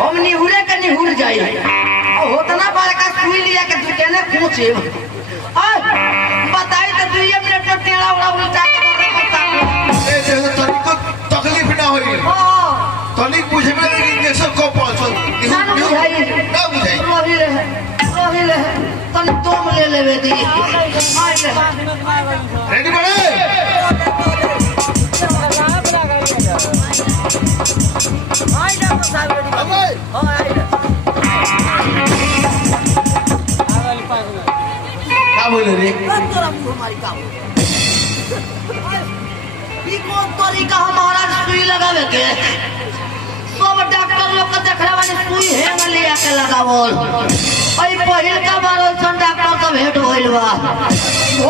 हम निहुरे के निहुर जाई और होतना बड़का सुई लिया के तू केने पूछे बताई तो 2 मिनट में टेढ़ा उड़ा उल्टा के बता ए जे तनिको तकलीफ ना होई हां तनिक बुझबे नहीं कि सब को पहुंचल ना बुझाई रही ले तन तुम ले लेवे दी रेडी बड़े क्या बोले रे कौन तरीका हमारा सुई लगावे के सब डॉक्टर लोग के देखले वाली सुई हेंग लिया के लगावल ओई पहिल का बार ओसन डॉक्टर का भेंट होइल बा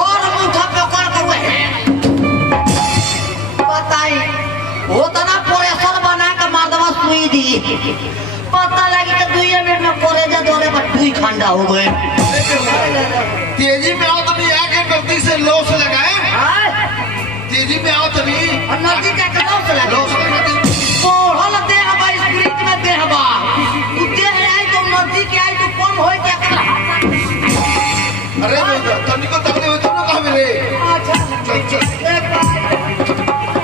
और मुठा पकड़ के वहे बताई होतना प्रेशर बना के मारदवा सुई दी पता लगी कि 2 मिनट में कॉलेज दौरे पर 2 खंडा हो गए तेजी में आओ तो आके गलती से लॉस लगाए तेजी में आओ तो नदी का लॉस लगा कोहल दे हवा स्प्रिट में दे हवा उते आई तो नदी के आई तो कम होय के अरे तनिको तकलीफ हो तो ना कहां रे अच्छा चल एक बार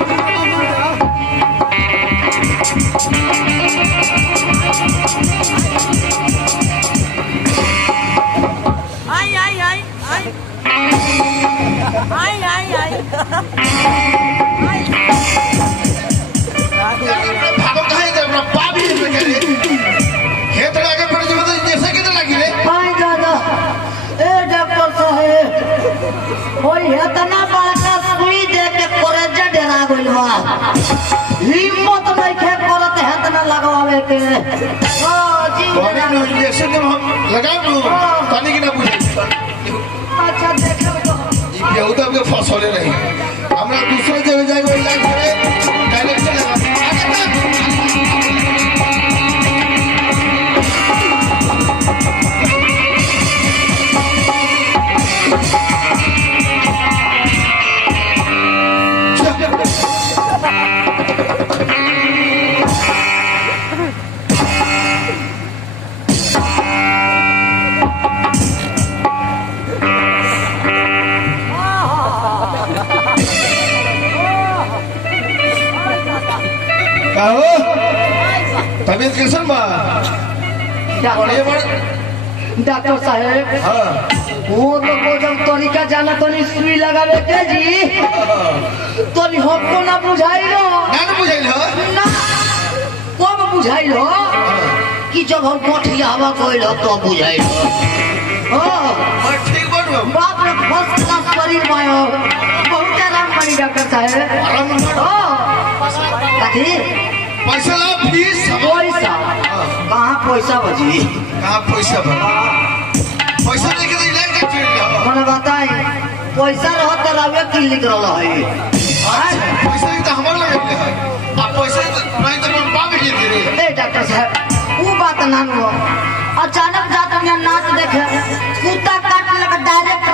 भागो कहां है अपना पापी में करे खेत लगे पड़ जब तो जैसे किधर लगी रे हाय दादा ए डॉक्टर साहब ओए इतना बड़का सुई दे के कॉलेज डरा गइल बा हिम्मत नहीं खे करत है इतना लगवावे के ओ जी इंजेक्शन जब हम लगाओ पानी की ना पूछे अच्छा देखो तो ये बेहुदा के फसले रही हमरा दूसरे जगह जाएगा इलाज करे डायरेक्ट लगा तबीयत कैसन बा डॉक्टर साहब हाँ वो तो को जब तरीका जाना तो नहीं सुई लगावे के जी तो नहीं हमको ना बुझाइलो ना बुझाइल हो ना कब बुझाइलो कि जब हम कोठिया हवा कोइलो तो बुझाइलो और ठीक बनो बाप रे फर्स्ट क्लास शरीर मायो बहुत आराम करी डॉक्टर साहब आराम कथी पैसा ला फीस पैसा कहाँ पैसा बची कहाँ पैसा बा पैसा लेके तो इलाज का चल रहा मैंने बताई पैसा रहो तो रवे क्लिनिक रहा है पैसा ही तो हमारे लगे है अब पैसा नहीं तो हम पा भी लेते रे ए डॉक्टर साहब वो बात ना नो अचानक जाता मैं नाच देखे